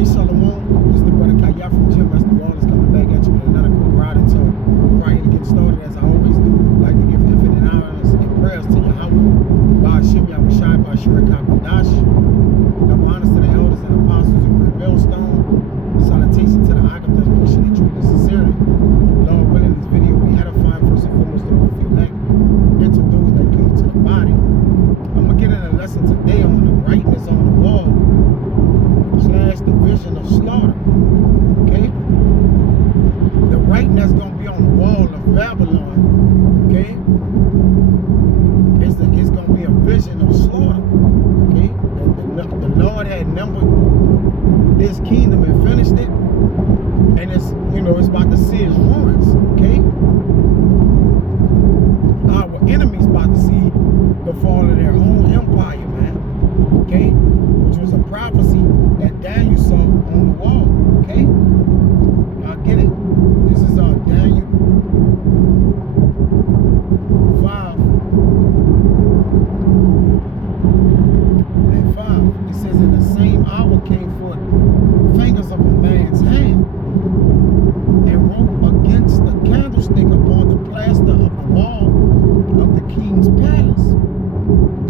Hi, Shalom. This is the brother Kaya from GMS New Orleans coming back at you with another quick ride and talk. Prior to getting started, as I always do, I'd like to give infinite honors and prayers to Yahweh, Ba'ashim Yahushai, Ba'ashur Kakodash. Double honors to the elders and apostles of Great Millstone. Salutation to the Agam that's pushing the truth and sincerity. Lord willing, this video will be edifying first and foremost to those who elect, and to those that cleave to the body. I'm going to get in a lesson today on the writings on the wall / the vision of slaughter. Okay? The writing that's going to be on the wall of Babylon, okay, is going to be a vision of slaughter. Okay? The Lord had numbered this kingdom and finished it, and it's, it's about to see its ruins. Okay? Our enemies about to see the fall of their own empire, man. Okay? Which was a prophecy that Daniel saw on the wall. Okay? Y'all get it? This is Daniel 5 and 5. It says, in the same hour came forth fingers of a man's hand, and wrote against the candlestick upon the plaster of the wall of the king's palace.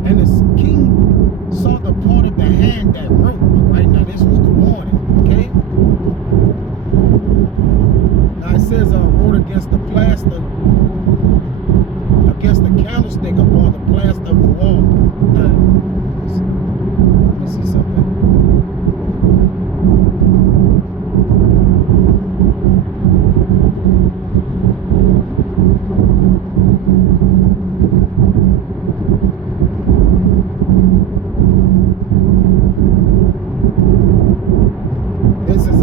And the king saw the part of the hand that wrote. Right now, this was the warning. Okay? Now it says, wrote against the plaster, against the candlestick upon the plaster of the wall. Now, let me see something. This is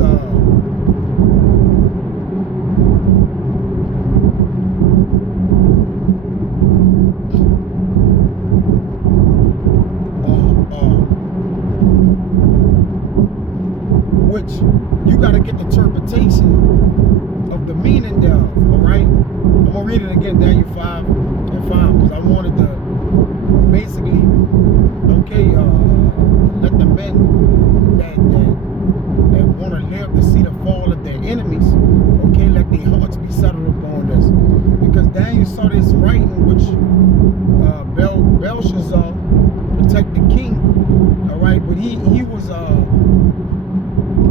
which you got to get the interpretation of the meaning thereof. All right, I'm gonna read it again, Daniel 5 and 5, because I wanted to basically, okay, let the men that want to live to see the fall of their enemies, okay, let their hearts be settled upon this. Because Daniel saw this writing, which Belshazzar protect the king, all right, but he was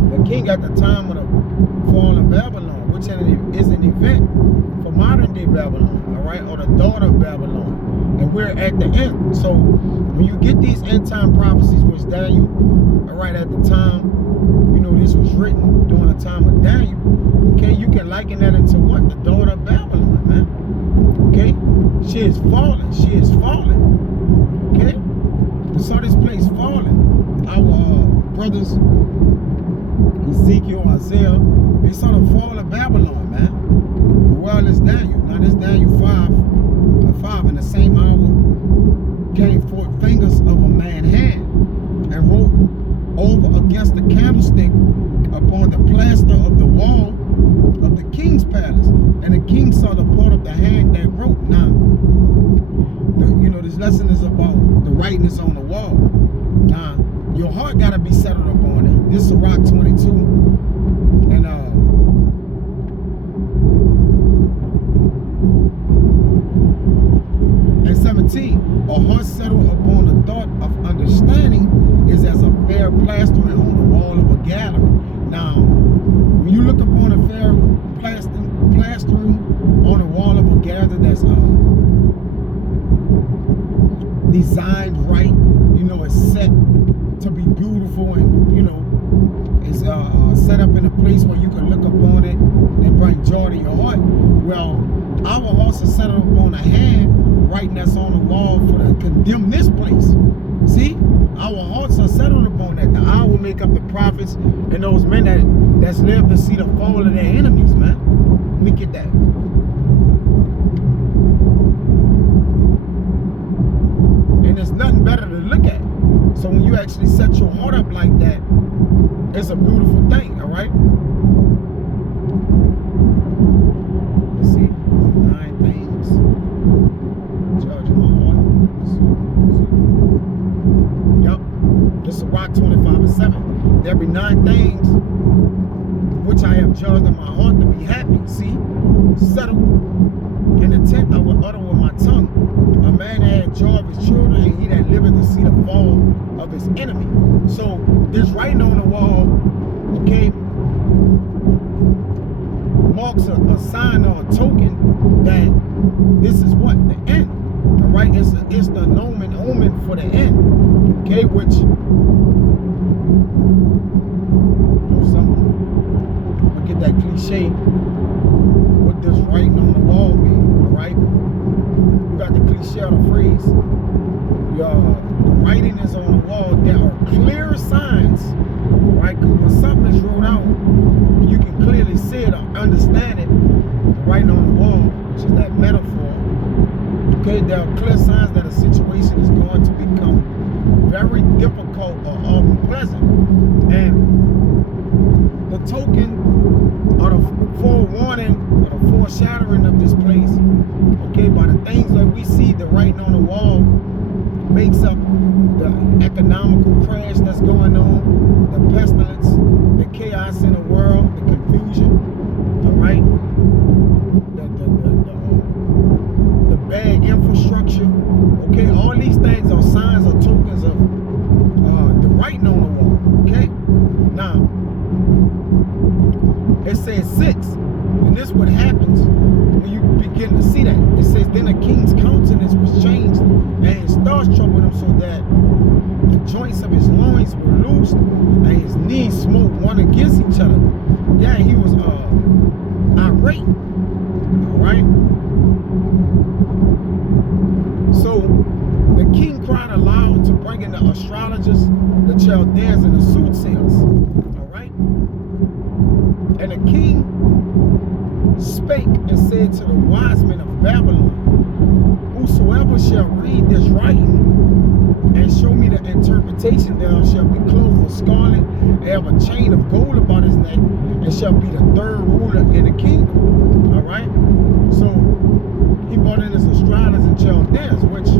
the king at the time of the fall of Babylon, which is an event for modern day Babylon, all right, or the daughter of Babylon, and we're at the end. So when you get these end time prophecies, which Daniel, all right, at the time, this was written during the time of Daniel, okay, you can liken that into what? The daughter of Babylon, man. Okay? She is falling. She is falling. Okay? We saw this place falling. Our brothers, Ezekiel, Isaiah, they saw the fall of Babylon, man. Well, it's Daniel. Now, this Daniel 5, in the same hour came forth fingers of a man's hand, and wrote over against the candlestick upon the plaster of the wall of the king's palace. And the king saw the part of the hand that wrote. Now, this lesson is about the writings on the wall. Now, your heart got to be settled upon it. This is Sirach 22 and 17. A heart settled upon the thought of understanding is as a fair plastering on the wall of a gallery. Now, when you look upon a fair plastering on the wall of a gallery that's designed right, it's set to be beautiful, and it's set up in a place where you can look upon it and bring joy to your heart. Well, our hearts are settled upon a hand writing that's on the wall for to condemn this place. See, our hearts are settled upon that. The hour will make up the prophets and those men that's lived to see the fall of their enemies, man. Let me get that. And there's nothing better to look at. So when you actually set your heart up like that, it's a beautiful thing, all right? Let's see. 9 things. Charging my heart. Let's see. Yup. This is Sirach 25 and 7. There be 9 things which I have judged in my heart to be happy. See? Settle. In the 10th I will utter with my tongue. A man that had joy of his children, and he that liveth to see the fall of his enemy. So this writing on the wall, okay, marks a sign or a token that this is what? The end. Alright? It's the omen for the end. Okay, which do something. I'm gonna get that cliche. What this writing on the wall mean, alright? You got the cliche of the phrase. The writing is on the wall. There are clear signs, right? Because when something is wrote out, you can clearly see it or understand it. The writing on the wall, which is that metaphor. Okay, there are clear signs that a situation is going to become very difficult or unpleasant. And the token or the forewarning or the foreshadowing of this place, okay, by the things that we see, the writing on the wall makes up the economical crash that's going on, the pestilence, the chaos in the world, the confusion, all right, the bad infrastructure, okay, all these things are signs or tokens of the writing on the wall, okay. Now, it says 6, and this is what happens when you begin to see that. It says, then the king's countenance was changed, and his thoughts troubled him, so that the joints of his loins were loosed, and his knees smote one against each other. Yeah, he was irate. Alright? So the king cried aloud to bring in the astrologers, the Chaldeans, and the soothsayers. Alright? And the king spake and said to the wise men of Babylon, whosoever shall read this writing and show me the interpretation thereof shall be clothed with scarlet and have a chain of gold about his neck, and shall be the 3rd ruler in the kingdom. All right? So he brought in his astrologers and Chaldeans, which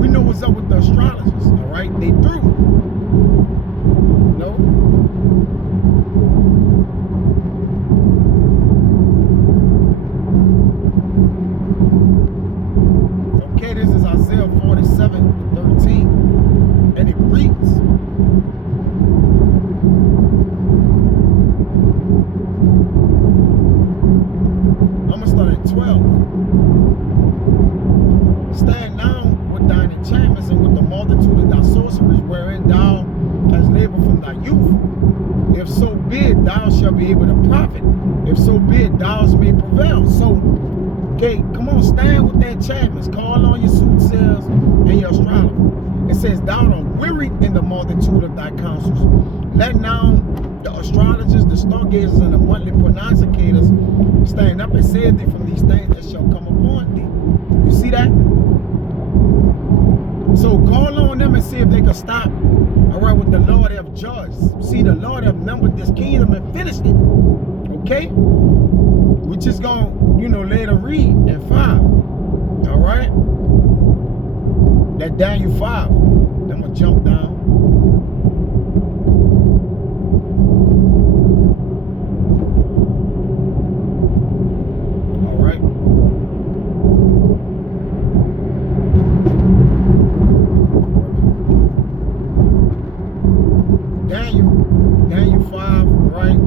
we know what's up with the astrologers. All right? They threw. No? This is Isaiah 47:13, and it reads, I'm going to start at 12. Stand now with thine enchantments and with the multitude of thy sorceries, wherein thou hast labored from thy youth. If so be it, thou shalt be able to profit. If so be it, thou may prevail. So, okay, come on, stand with the enchantments. Call on your soothsayers and your astrologers. It says, thou art wearied in the multitude of thy counsels. Let now the astrologers, the stargazers, and the monthly prognosticators stand up and save thee from these things that shall come upon thee. You see that? So call on them and see if they can stop, all right, what the Lord have judged. See, the Lord have numbered this kingdom and finished it. Okay? We're just going to, later read in 5. All right? That Daniel 5. I'm going to jump down. All right. Daniel 5, all right?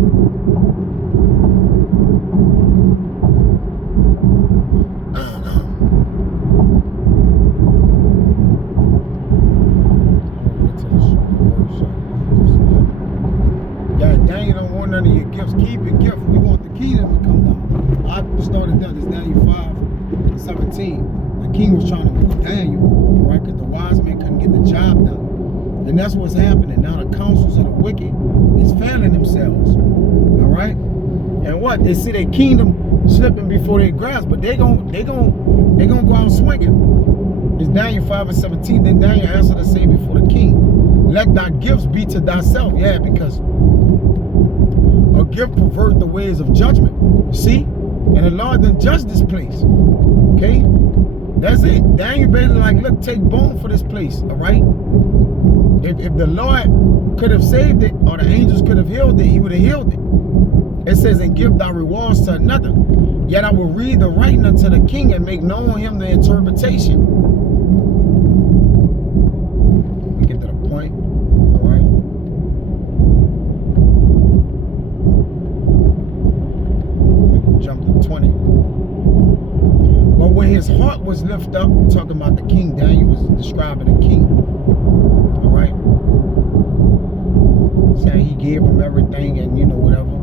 Daniel don't want none of your gifts. Keep your gift. We want the kingdom to come down. I started that. It's Daniel 5:17. The king was trying to move Daniel, right? Because the wise men couldn't get the job done. And that's what's happening. Now the counsels of the wicked is failing themselves. All right? And what? They see their kingdom slipping before their grasp, but they gon' go out swinging. It's Daniel 5:17. Then Daniel answered and said before the king, let thy gifts be to thyself. Yeah, because a gift pervert the ways of judgment. You see? And the Lord done judged this place. Okay? That's it. Daniel basically like, look, take bone for this place. All right? If the Lord could have saved it, or the angels could have healed it, he would have healed it. It says, and give thy rewards to another. Yet I will read the writing unto the king and make known him the interpretation. Let me get to the point. All right. Jump to 20. But when his heart was lifted up, talking about the king, Daniel was describing a king. All right. Saying he gave him everything and, you know, whatever.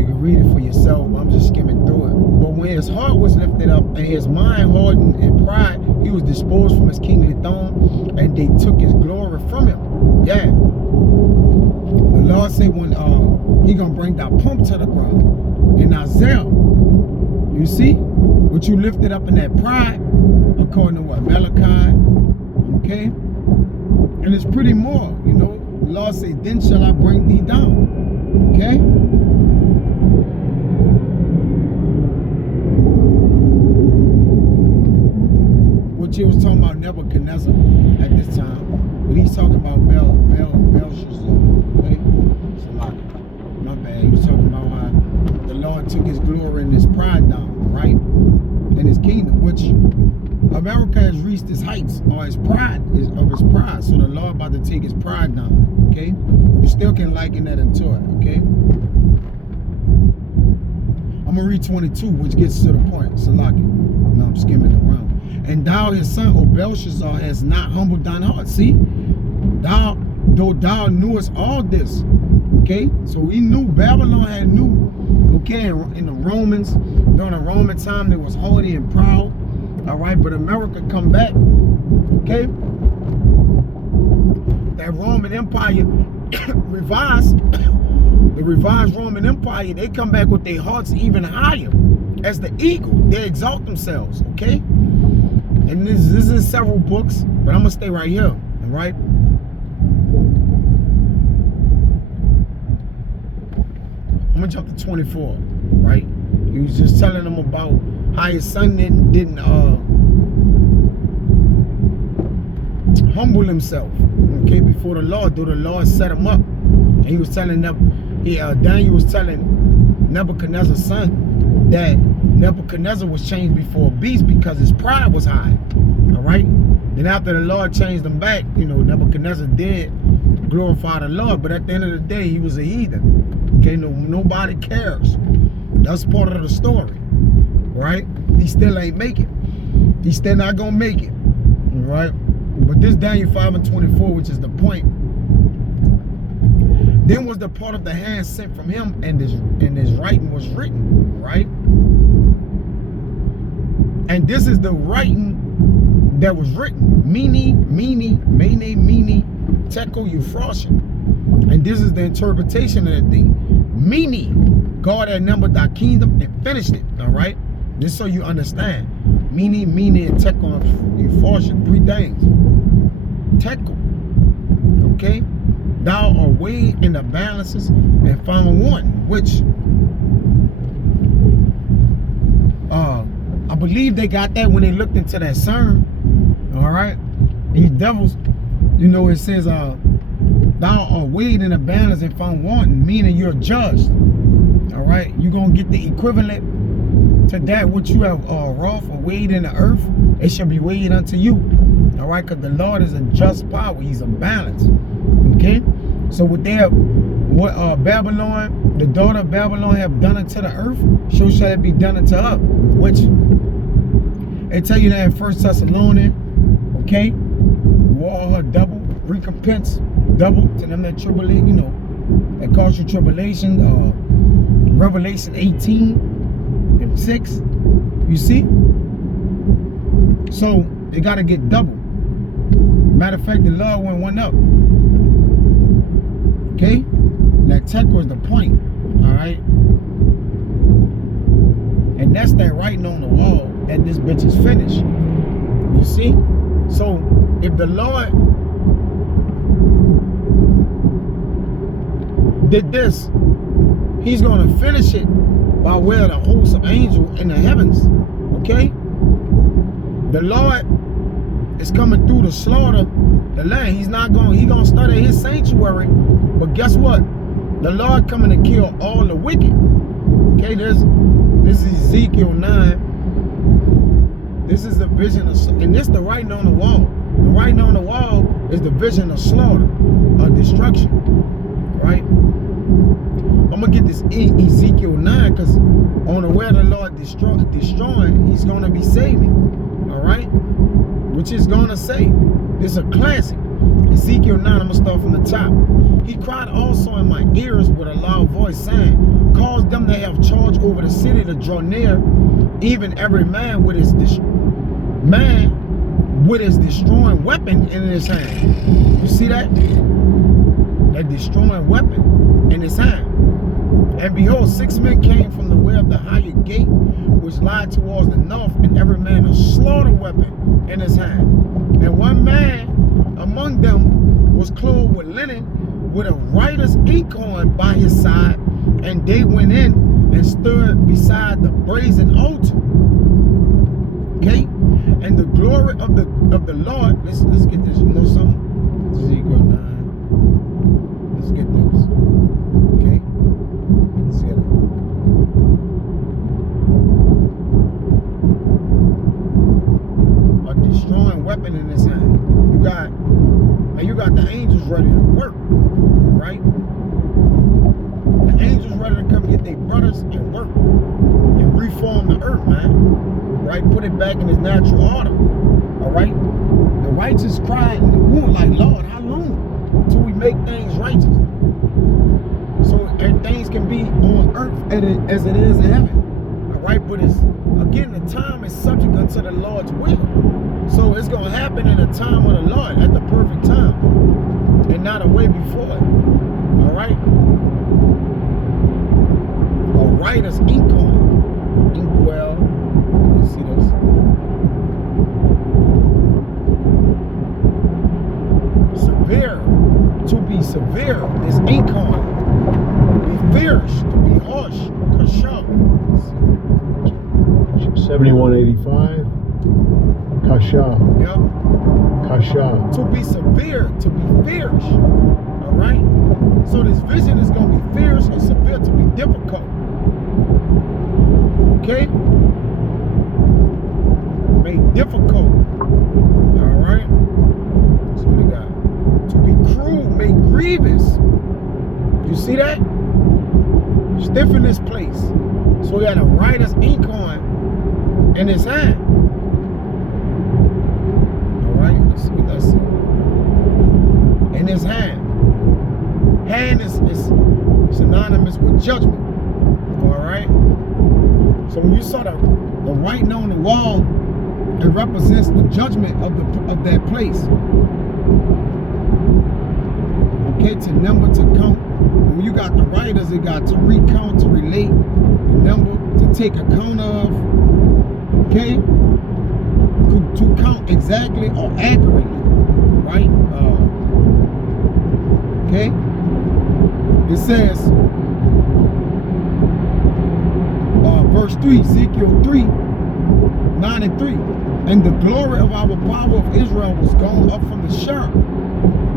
You can read it for yourself, but I'm just skimming through it. But when his heart was lifted up and his mind hardened in pride, he was disposed from his kingly throne, and they took his glory from him. Yeah. The Lord said when he gonna bring that pump to the ground. In Isaiah, you see, what you lifted up in that pride, according to what? Malachi, okay? And it's pretty more, you know. The Lord said, then shall I bring thee down, okay? What you was talking about Nebuchadnezzar at this time, but he's talking about Belshazzar, okay? My bad. He was talking about how the Lord took his glory and his pride down, right? In his kingdom, which America has reached its heights, or his pride, of his pride. So the Lord about to take his pride down, okay? You still can liken that into it, okay? I'm going to read 22, which gets to the point. Salaki. No, I'm skimming around. And thou, his son, O Belshazzar, has not humbled thine heart. See? Though thou knewest all this, okay? So he knew, Babylon had knew, okay, in the Romans, during the Roman time, they was haughty and proud, all right? But America come back, okay? That Roman Empire revised, the revised Roman Empire, they come back with their hearts even higher. As the eagle, they exalt themselves, okay? And this is several books, but I'm gonna stay right here, all right? I'm gonna jump to 24, right? He was just telling them about how his son didn't humble himself, okay, before the Lord, though the Lord set him up. And he was telling them, Daniel was telling Nebuchadnezzar's son that Nebuchadnezzar was changed before a beast because his pride was high, all right? Then after the Lord changed him back, you know, Nebuchadnezzar did glorify the Lord, but at the end of the day, he was a heathen, okay? Nobody cares. That's part of the story, right? He still ain't make it. He's still not gonna make it, all right? But this Daniel 5:24, which is the point, then was the part of the hand sent from him, and his writing was written, right? And this is the writing that was written. Mene, tekel, euphrosyne. And this is the interpretation of the thing. Mene, God had numbered thy kingdom and finished it, all right? Just so you understand. Mene, and tekel, euphrosyne, 3 things. Tekel, okay? Thou art weighed in the balances and found one, which I believe they got that when they looked into that CERN. All right, these devils, you know, it says thou art weighed in the balance and found wanting, meaning you're judged. All right, you're gonna get the equivalent to that which you have wrought or weighed in the earth. It shall be weighed unto you. All right, because the Lord is a just power. He's a balance. Okay, so what they have, what Babylon, the daughter of Babylon, have done unto the earth, so shall it be done unto her. Which they tell you that in 1 Thessalonians, okay, war her double, recompense double to them that tribulate, you know, that cause you tribulation. Revelation 18:6, you see. So they got to get double. Matter of fact, the Lord went one up. Okay, that tekel is the point, all right? And that's that writing on the wall that this bitch is finished. You see? So if the Lord did this, he's going to finish it by way of the host of angels in the heavens. Okay? The Lord is coming through to slaughter the land. He gonna study his sanctuary, but guess what? The Lord coming to kill all the wicked. Okay, this is Ezekiel 9. This is the vision of, and this the writing on the wall. The writing on the wall is the vision of slaughter, of destruction, right? I'm gonna get this Ezekiel 9 because on the where the Lord destroying, he's gonna be saving, all right? Which is gonna say, this is a classic. Ezekiel 9, I'm gonna start from the top. He cried also in my ears with a loud voice, saying, cause them that have charge over the city to draw near, even every man with his destroying weapon in his hand. You see that? That destroying weapon in his hand. And behold, 6 men came from the way of the higher gate, which lied towards the north, and every man a slaughter weapon in his hand. And one man among them was clothed with linen, with a writer's inkhorn by his side, and they went in and stood beside the brazen altar. Okay? And the glory of the Lord, let's get this, you know something? Ezekiel 9. Let's get this. Okay? Let's get it. A destroying weapon in his hand. You got the angels ready to work, right? The angels ready to come get their brothers and work and reform the earth, man. Right? Put it back in its natural order. All right? The righteous cry in the womb like, Lord, how long till we make things righteous? So things can be on earth as it is in heaven. All right? But it's, again, the time is subject unto the Lord's will. So it's going to happen in the time of the Lord at the perfect time and not a way before it. All right? A writer's inkhorn. Inkwell. You see this? Severe. To be severe. This inkhorn. Be fierce. To be harsh. Kasha. 7185. Kasha. Yep. Kasha. To be severe, to be fierce. All right? So this vision is going to be fierce and severe to be difficult. Okay? Made difficult. All right? That's what we got. To be cruel, made grievous. You see that? Stiff in this place. So he had a writer's inkhorn in his hand. Let's see what that's in his hand. Hand is synonymous with judgment. All right. So when you saw the writing on the wall, it represents the judgment of that place. Okay, to number, to count. And when you got the writers, it got to recount, to relate, the number, to take account of. Okay. To count exactly or accurately, right? Okay? It says, verse 3, Ezekiel 3, 9 and 3. And the glory of our power of Israel was gone up from the cherub,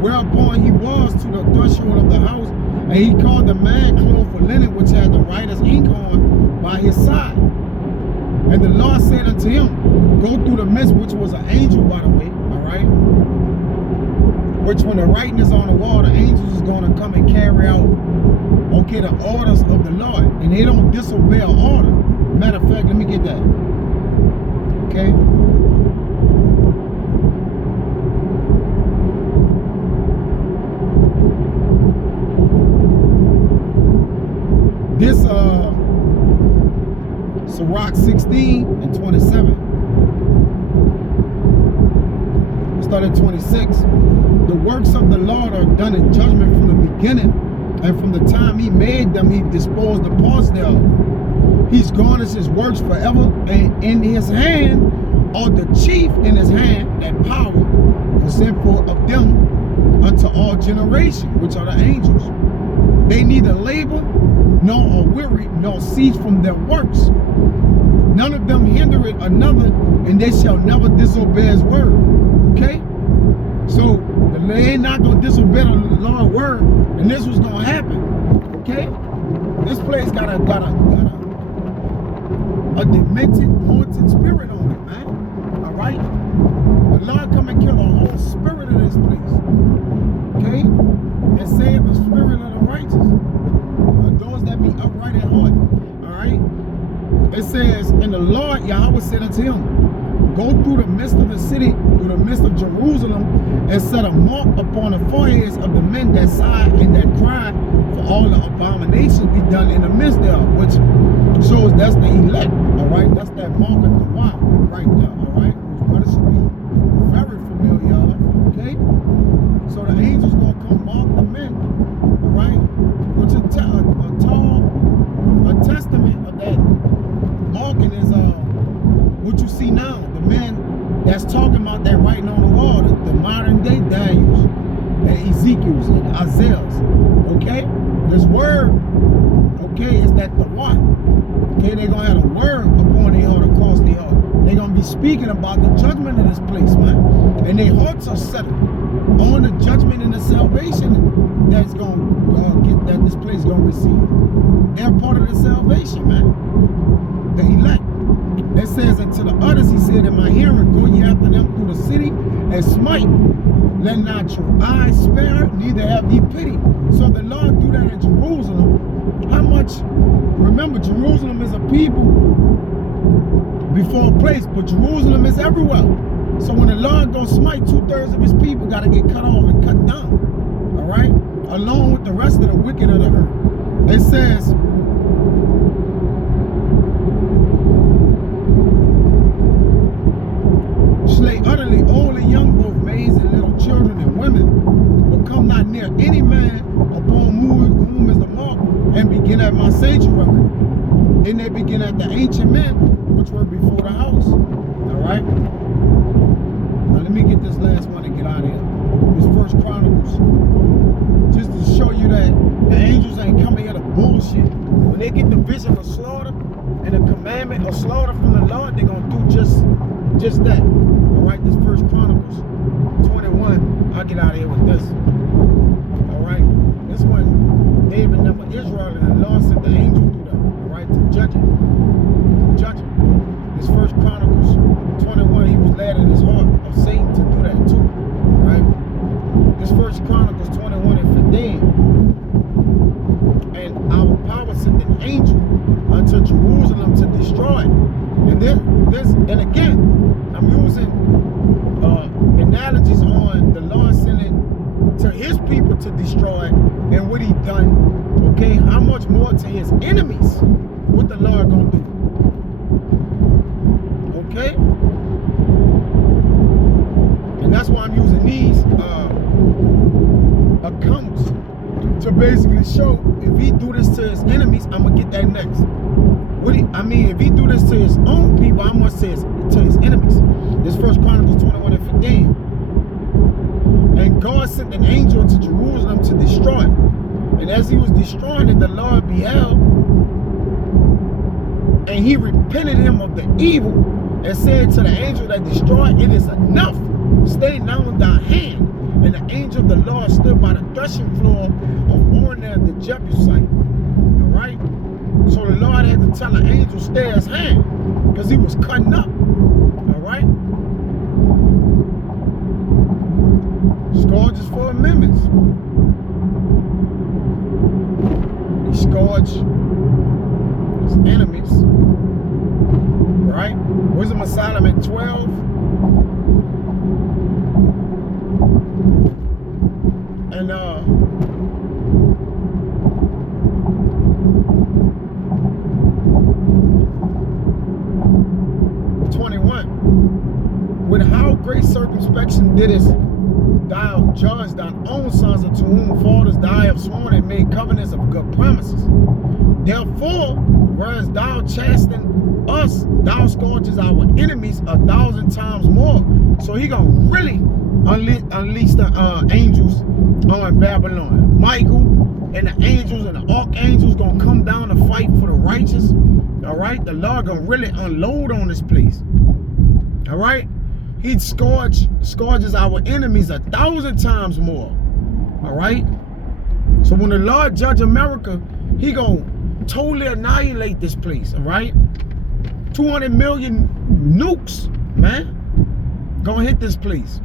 whereupon he was to the threshold of the house, and he called the man clothed with linen, which had the writer's inkhorn by his side. And the Lord said unto him, go through the midst, which was an angel, by the way, all right? Which when the writing is on the wall, the angels is going to come and carry out, okay, the orders of the Lord. And they don't disobey an order. Matter of fact, let me get that. Okay? This, Sirach 16 and 27. Start at 26. The works of the Lord are done in judgment from the beginning, and from the time he made them, he disposed the parts thereof. He's gone as his works forever, and in his hand are the chief in his hand, that power, the sinful of them unto all generation, which are the angels. They neither labor, nor are weary, nor cease from their works. None of them hindereth another, and they shall never disobey his word. Okay? So they not gonna disobey the Lord's word, and this was gonna happen. Okay? This place got a demented, haunted spirit on it, man. Alright? The Lord come and kill the whole spirit of this place. Okay? And save the spirit of the righteous. Those that be upright in heart. Alright? It says, and the Lord Yahweh said unto him, go through the midst of the city, through the midst of Jerusalem, and set a mark upon the foreheads of the men that sigh and that cry, for all the abominations be done in the midst thereof, which shows that's the elect. Alright? That's that mark of the wild right there. Alright? Which brother should be very familiar of. Okay? So the angels gonna come mark the men. Alright? Which is a testament of that marking is what you see now. The men that's talking about that writing on the wall, the modern day Daniels and Ezekiel's and Isaiah's. Okay? This word, okay, is that the what? Okay, they're gonna have a word upon their heart, across their heart. They're gonna be speaking about the judgment of this place, man. And their hearts are settled on the judgment and the salvation that's gonna get, that this place gonna receive. They're part of the salvation, man. The elect. It says, and to the others he said, in my hearing, go ye after them through the city and smite. Let not your eyes spare, neither have ye pity. So the Lord do that in Jerusalem. How much? Remember, Jerusalem is a people before a place, but Jerusalem is everywhere. So when the Lord goes smite, 2/3 of his people got to get cut off and cut down. All right? Along with the rest of the wicked of the earth. It says, slay utterly old and young, both maids and little children and women, but come not near any man upon whom is the mark, and begin at my sanctuary. Then they begin at the ancient men which were before the house. Alright? Now let me get this last one and get out of here. This First Chronicles. Just to show you that the angels ain't coming here to bullshit. When they get the vision of slaughter and the commandment of slaughter from the Lord, they're gonna do just that. Alright, this First Chronicles 21. I'll get out of here with this. Alright. This one, David number Israel, and the Lord sent the angel through them, alright, to judge it. This First Chronicles 21, he was led in his heart of Satan to do that too. Right? This First Chronicles 21 and 15. And our power sent an angel unto Jerusalem to destroy it. And and again, I'm using analogies on the Lord sending to his people to destroy it and what he done. Okay, how much more to his enemies? What the Lord gonna do? Okay, and that's why I'm using these accounts to basically show if he do this to his enemies, I'm gonna get that next. If he do this to his own people, I'm gonna say to his enemies. This First Chronicles 21 and 15. And God sent an angel to Jerusalem to destroy it. And as he was destroying it, the Lord beheld, and he repented him of the evil, and said to the angel that destroyed, it is enough. Stay now in thy hand. And the angel of the Lord stood by the threshing floor of Ornan the Jebusite. Alright? So the Lord had to tell the angel stay his hand, because he was cutting up. Alright? Scourges for amendments. He scourged his enemies. Right? Wisdom of Solomon 12. And 21. With how great circumspection didst thou judge thine own sons, unto whom fathers thou have sworn and made covenants of good promises. Therefore, whereas thou chasten us, thou scourges our enemies 1,000 times more. So he gonna really unleash the angels on Babylon. Michael and the angels and the archangels gonna come down to fight for the righteous. All right, the Lord gonna really unload on this place. All right, He scourges our enemies 1,000 times more. All right? So when the Lord judge America, he gonna totally annihilate this place, all right? 200 million nukes, man, gonna hit this place.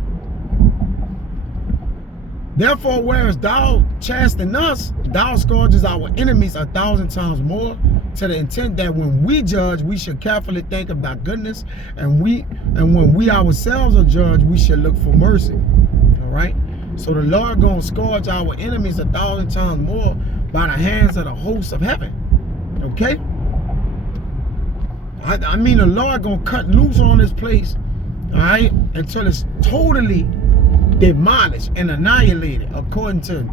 Therefore, whereas thou chasten us, thou scourges our enemies 1,000 times more, to the intent that when we judge, we should carefully think of thy goodness, and when we ourselves are judged, we should look for mercy. All right? So the Lord gonna scourge our enemies 1,000 times more by the hands of the hosts of heaven. Okay? I mean, the Lord gonna cut loose on this place, all right, until it's totally demolished and annihilated, according to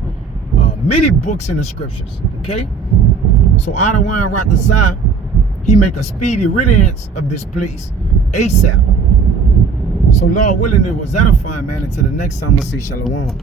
many books in the scriptures. Okay? So Adawan Ratazah, he make a speedy riddance of this place ASAP. So Lord willing, it was edifying, man. Until the next time, I'm gonna say shalom.